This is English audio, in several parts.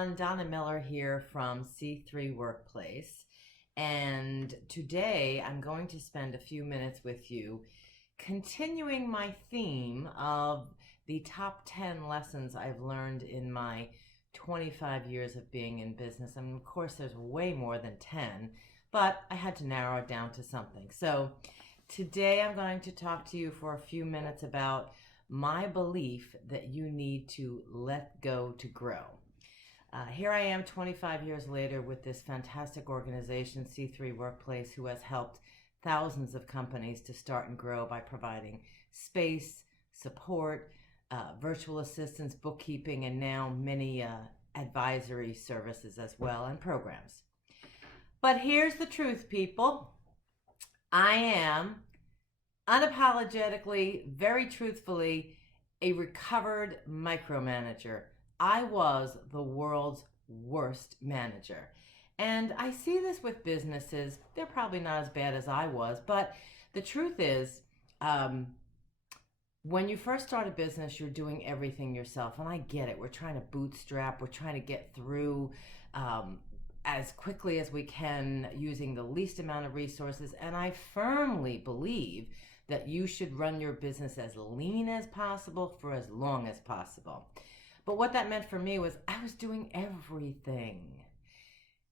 everyone. Donna Miller here from C3 Workplace. And today I'm going to spend a few minutes with you continuing my theme of the top 10 lessons I've learned in my 25 years of being in business. And of course, there's way more than 10, but I had to narrow it down to something. So today I'm going to talk to you for a few minutes about my belief that you need to let go to grow. Here I am 25 years later with this fantastic organization, C3 Workplace, who has helped thousands of companies to start and grow by providing space, support, virtual assistance, bookkeeping, and now many advisory services as well and programs. But here's the truth, people. I am unapologetically, very truthfully, a recovered micromanager. I was the world's worst manager. And I see this with businesses. They're probably not as bad as I was, but the truth is, when you first start a business, you're doing everything yourself. And I get it. We're trying to bootstrap. We're trying to get through as quickly as we can using the least amount of resources. And I firmly believe that you should run your business as lean as possible for as long as possible. But what that meant for me was I was doing everything.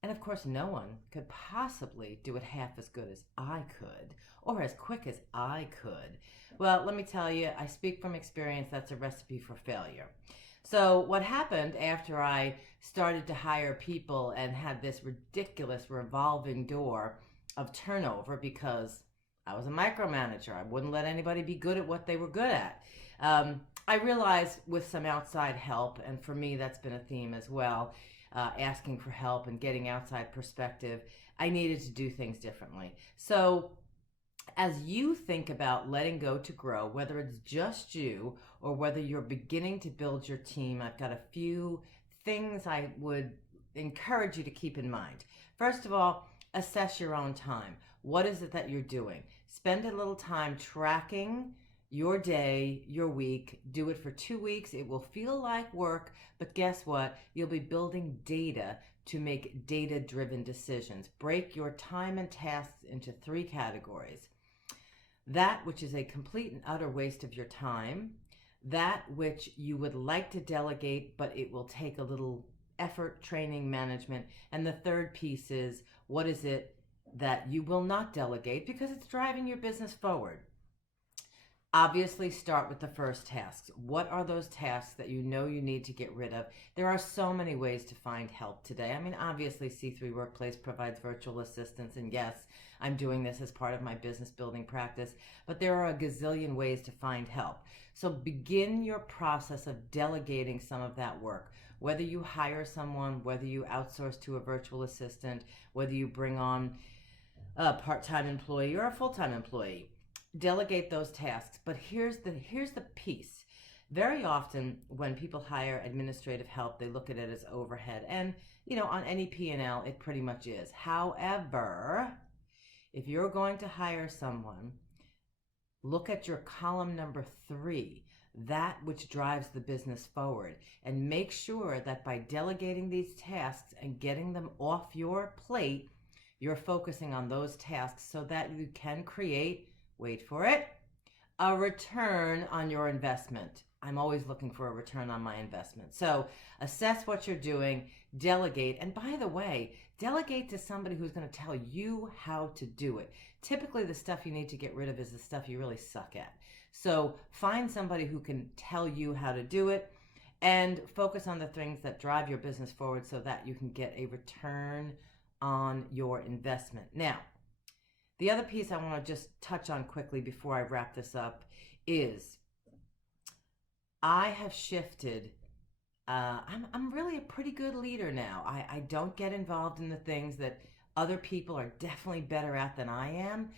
And of course, no one could possibly do it half as good as I could or as quick as I could. Well, let me tell you, I speak from experience, that's a recipe for failure. So what happened after I started to hire people and had this ridiculous revolving door of turnover because I was a micromanager. I wouldn't let anybody be good at what they were good at. I realized with some outside help, and for me that's been a theme as well, asking for help and getting outside perspective, I needed to do things differently. So as you think about letting go to grow, whether it's just you or whether you're beginning to build your team, I've got a few things I would encourage you to keep in mind. First of all, assess your own time. What is it that you're doing? Spend a little time tracking your day, your week. Do it for 2 weeks. It will feel like work, but guess what? You'll be building data to make data-driven decisions. Break your time and tasks into 3 categories. That which is a complete and utter waste of your time, that which you would like to delegate, but it will take a little effort, training, management, and the third piece is what is it that you will not delegate because it's driving your business forward. Obviously, start with the first tasks. What are those tasks that you know you need to get rid of? There are so many ways to find help today. I mean, obviously, C3 Workplace provides virtual assistance, and yes, I'm doing this as part of my business building practice, but there are a gazillion ways to find help. So begin your process of delegating some of that work. Whether you hire someone, whether you outsource to a virtual assistant, whether you bring on a part-time employee or a full-time employee, delegate those tasks. But here's the piece. Very often when people hire administrative help, they look at it as overhead. And, on any P&L, it pretty much is. However, if you're going to hire someone, look at your column number 3, that which drives the business forward, and make sure that by delegating these tasks and getting them off your plate, you're focusing on those tasks so that you can create, wait for it, a return on your investment. I'm always looking for a return on my investment. So assess what you're doing, delegate, and by the way, delegate to somebody who's going to tell you how to do it. Typically, the stuff you need to get rid of is the stuff you really suck at. So find somebody who can tell you how to do it and focus on the things that drive your business forward so that you can get a return on your investment. Now, the other piece I want to just touch on quickly before I wrap this up is I have shifted. I'm really a pretty good leader now. I don't get involved in the things that other people are definitely better at than I am.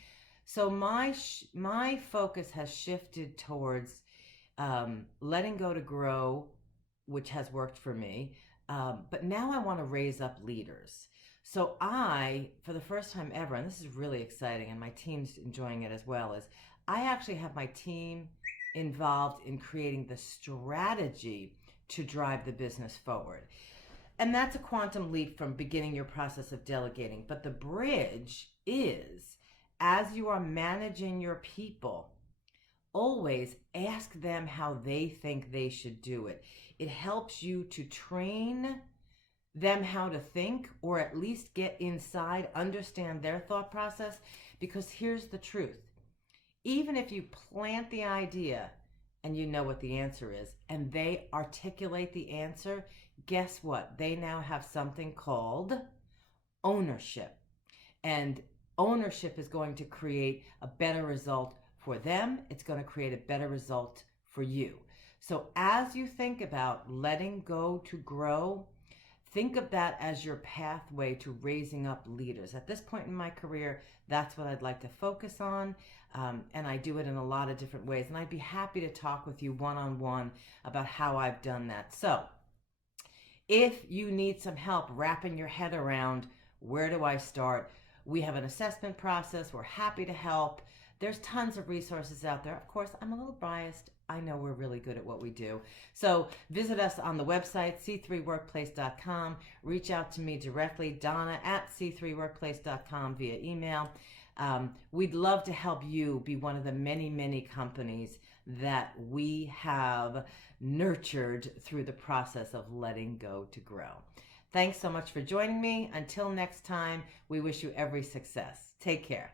So my focus has shifted towards letting go to grow, which has worked for me. But now I want to raise up leaders. So for the first time ever, and this is really exciting, and my team's enjoying it as well, is I actually have my team involved in creating the strategy to drive the business forward. And that's a quantum leap from beginning your process of delegating. But the bridge is, as you are managing your people, always ask them how they think they should do it. It helps you to train them how to think, or at least get inside, understand their thought process. Because here's the truth. Even if you plant the idea and you know what the answer is, and they articulate the answer, guess what? They now have something called ownership. And ownership is going to create a better result for them. It's going to create a better result for you. So as you think about letting go to grow, think of that as your pathway to raising up leaders. At this point in my career, that's what I'd like to focus on. And I do it in a lot of different ways. And I'd be happy to talk with you one-on-one about how I've done that. So if you need some help wrapping your head around where do I start, we have an assessment process. We're happy to help. There's tons of resources out there. Of course, I'm a little biased. I know we're really good at what we do. So visit us on the website, c3workplace.com. Reach out to me directly, Donna at c3workplace.com via email. We'd love to help you be one of the many, many companies that we have nurtured through the process of letting go to grow. Thanks so much for joining me. Until next time, we wish you every success. Take care.